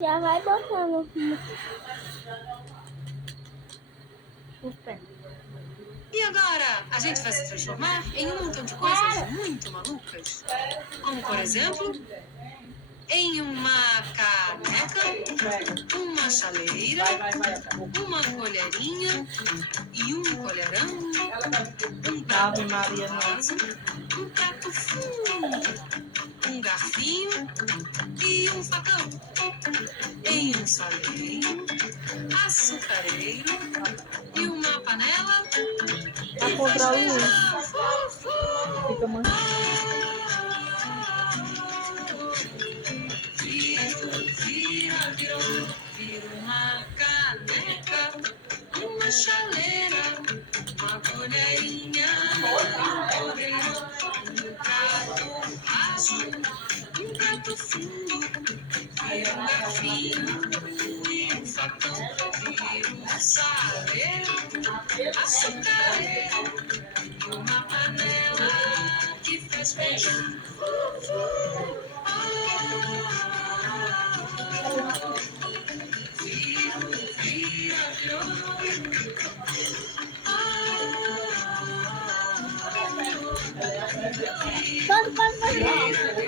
Já vai botando. E agora, a gente vai se transformar em um montão de coisas muito malucas. Como, por exemplo, em uma caneca, uma chaleira, uma colherinha e um colherão, um prato raso, um prato fundo, um garfinho e um facão. Em um salgueiro, açucareiro e uma panela. Pra comprar o luz. Fica muito. Vira uma caneca, uma chaleira, uma colherinha, um colherão, um prato raso, um prato fundo, vira um garfinho e um facão, vira um saleiro, açucareiro e uma panela que faz feijão. Pode fazer.